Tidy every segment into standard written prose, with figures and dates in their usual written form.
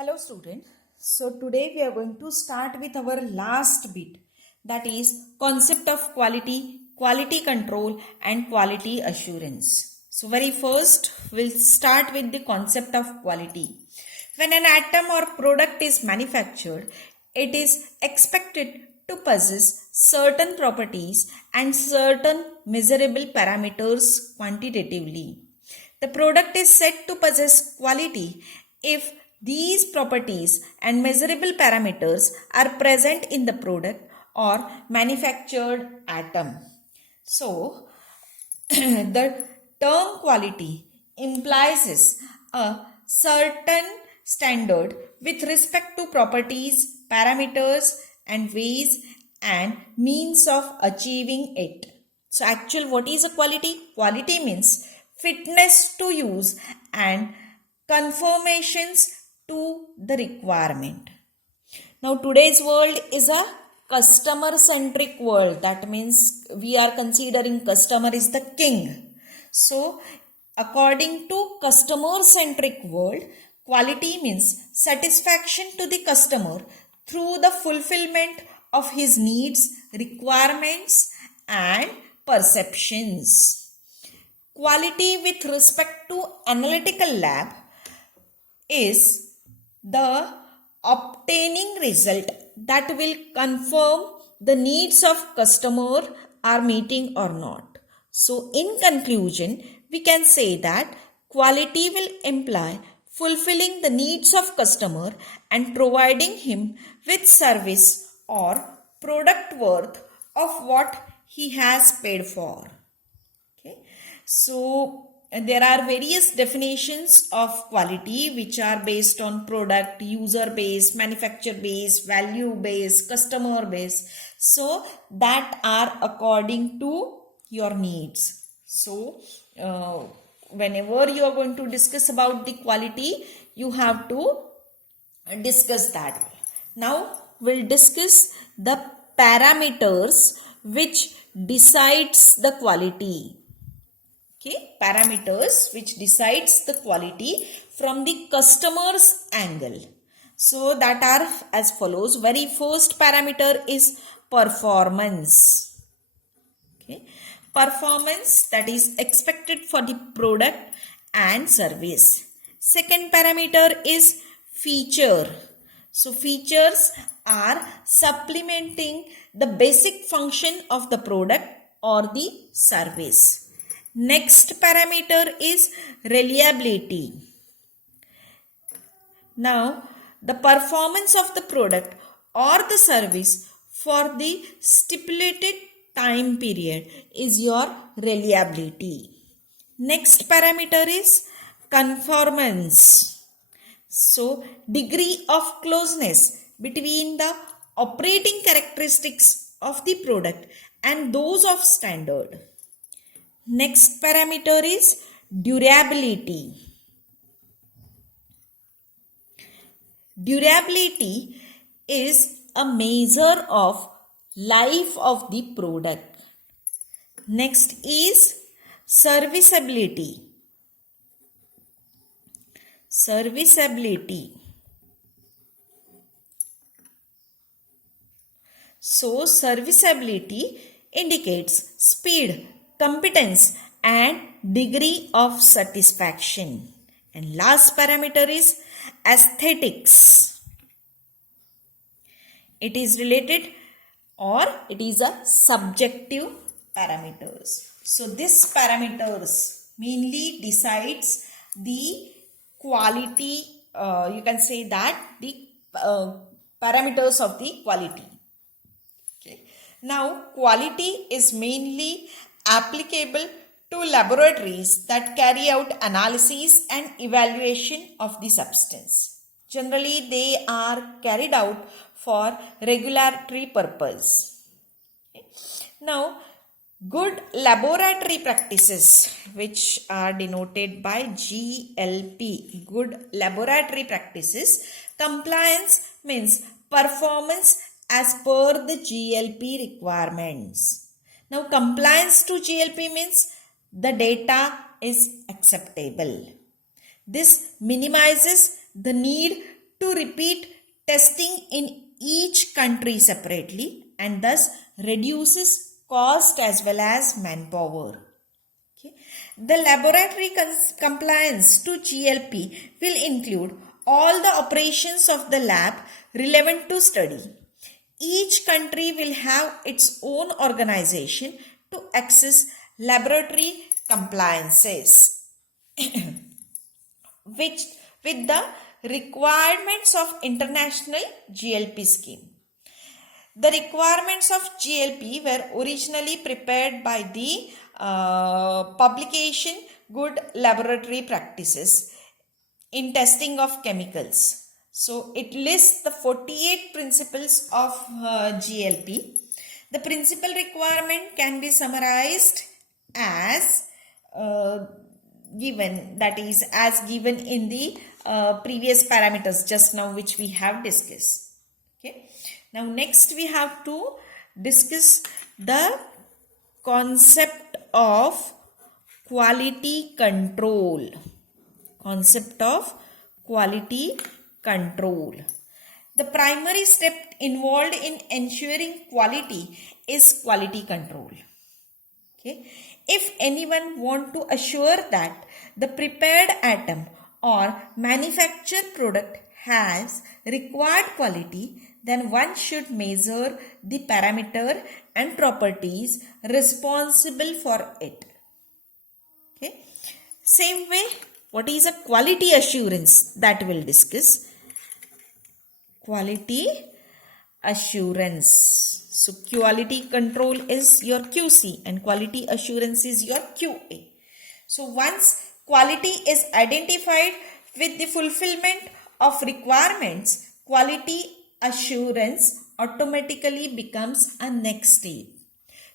Hello student. So today we are going to start with our last bit, that is concept of quality, quality control and quality assurance. So very first we'll start with the concept of quality. When an atom or product is manufactured, it is expected to possess certain properties and certain measurable parameters quantitatively. The product is said to possess quality if these properties and measurable parameters are present in the product or manufactured atom. So, the term quality implies a certain standard with respect to properties, parameters, and ways and means of achieving it. So, what is a quality? Quality means fitness to use and conformations to the requirement. Now, today's world is a customer centric world. That means we are considering customer is the king. So, according to customer centric world, quality means satisfaction to the customer through the fulfillment of his needs, requirements, and perceptions. Quality with respect to analytical lab is the obtaining result that will confirm the needs of customer are meeting or not. So in conclusion, we can say that quality will imply fulfilling the needs of customer and providing him with service or product worth of what he has paid for. Okay. So there are various definitions of quality which are based on product, user base, manufacturer base, value base, customer base. So that are according to your needs. So whenever you are going to discuss about the quality, you have to discuss that. Now we'll discuss the parameters which decides the quality. Okay, parameters which decides the quality from the customer's angle. So that are as follows. Very first parameter is performance. Okay, performance that is expected for the product and service. Second parameter is feature. So features are supplementing the basic function of the product or the service. Next parameter is reliability. Now, the performance of the product or the service for the stipulated time period is your reliability. Next parameter is conformance. So, degree of closeness between the operating characteristics of the product and those of standard. Next parameter is durability. Durability is a measure of life of the product. Next is serviceability. Serviceability. So, serviceability indicates speed, competence and degree of satisfaction. And last parameter is aesthetics. It is related or it is a subjective parameters. So this parameters mainly decides the quality, you can say that the parameters of the quality. Okay. Now quality is mainly applicable to laboratories that carry out analysis and evaluation of the substance. Generally, they are carried out for regulatory purpose. Okay. Now, good laboratory practices, which are denoted by GLP, good laboratory practices, compliance means performance as per the GLP requirements. Now, compliance to GLP means the data is acceptable. This minimizes the need to repeat testing in each country separately and thus reduces cost as well as manpower. Okay. The laboratory compliance to GLP will include all the operations of the lab relevant to study. Each country will have its own organization to access laboratory compliances which with the requirements of international GLP scheme. The requirements of GLP were originally prepared by the publication Good Laboratory Practices in testing of chemicals. So it lists the 48 principles of GLP. The principal requirement can be summarized as given, that is as given in the previous parameters just now which we have discussed. Okay. Now next we have to discuss the concept of quality control. Concept of quality control. The primary step involved in ensuring quality is quality control. Okay. If anyone want to assure that the prepared atom or manufactured product has required quality, then one should measure the parameter and properties responsible for it. Okay. Same way, what is a quality assurance, that we'll discuss. Quality assurance. So quality control is your QC and quality assurance is your QA. So once quality is identified with the fulfillment of requirements, quality assurance automatically becomes a next step.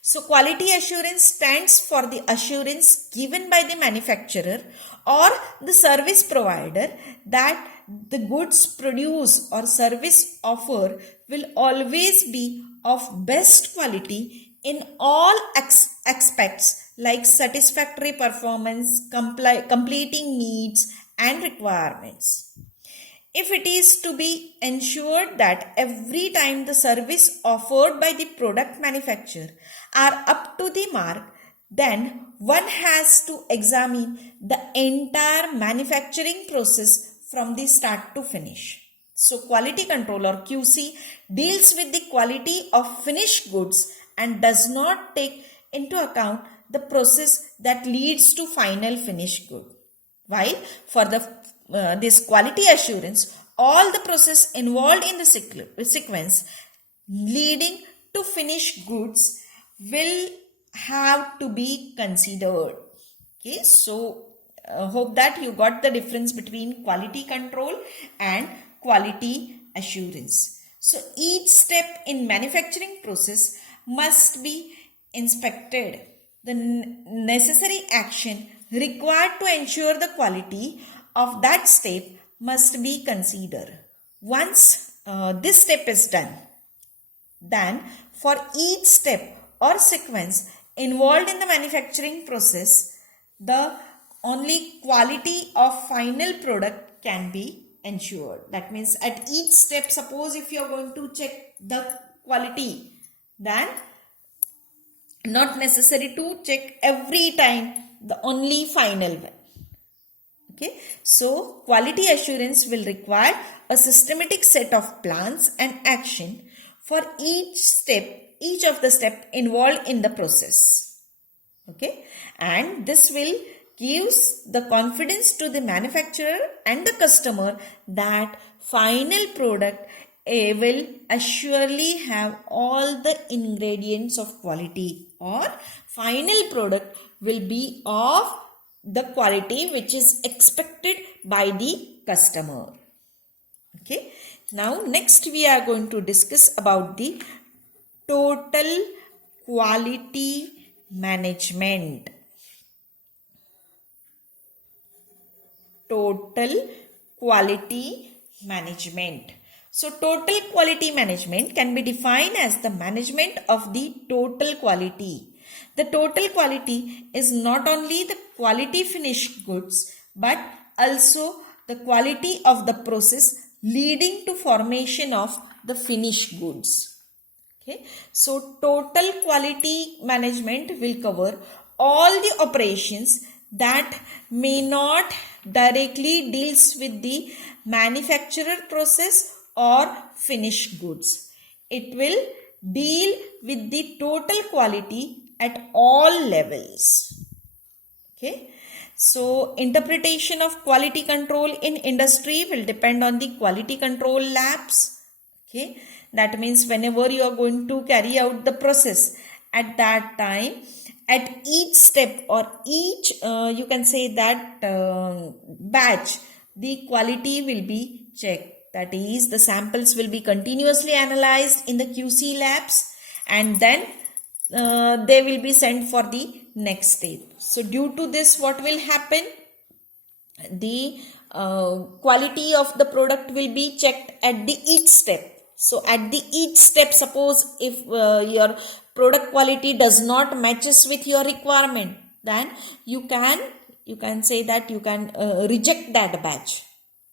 So quality assurance stands for the assurance given by the manufacturer or the service provider that the goods produced or service offered will always be of best quality in all aspects like satisfactory performance, completing needs and requirements. If it is to be ensured that every time the service offered by the product manufacturer are up to the mark, then one has to examine the entire manufacturing process from the start to finish. So quality control or QC deals with the quality of finished goods and does not take into account the process that leads to final finished good. While for this quality assurance, all the process involved in the sequence leading to finished goods will have to be considered. Okay, so hope that you got the difference between quality control and quality assurance. So each step in manufacturing process must be inspected. The necessary action required to ensure the quality of that step must be considered. Once this step is done, then for each step or sequence involved in the manufacturing process, the only quality of final product can be ensured. That means at each step, suppose if you are going to check the quality, then not necessary to check every time the only final one. Okay, so quality assurance will require a systematic set of plans and action for each of the step involved in the process. Okay, and this will gives the confidence to the manufacturer and the customer that final product will assuredly have all the ingredients of quality, or final product will be of the quality which is expected by the customer. Okay, now next we are going to discuss about the total quality management. Total quality management. So total quality management can be defined as the management of the total quality. The total quality is not only the quality finished goods but also the quality of the process leading to formation of the finished goods. Okay, so total quality management will cover all the operations that may not directly deals with the manufacturer process or finished goods. It will deal with the total quality at all levels. Okay, so interpretation of quality control in industry will depend on the quality control labs. Okay, that means whenever you are going to carry out the process, at that time, at each step or each you can say that batch, the quality will be checked. That is, the samples will be continuously analyzed in the QC labs, and then they will be sent for the next step. So due to this, what will happen? The quality of the product will be checked at the each step. So at the each step, suppose if your product quality does not matches with your requirement, then you can say that you can reject that batch.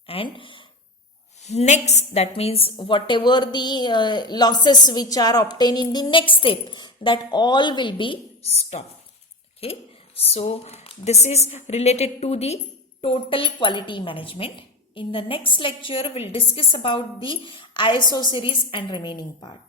And next, that means whatever the losses which are obtained in the next step, that all will be stopped. Okay, so this is related to the total quality management. In the next lecture, we'll discuss about the ISO series and remaining part.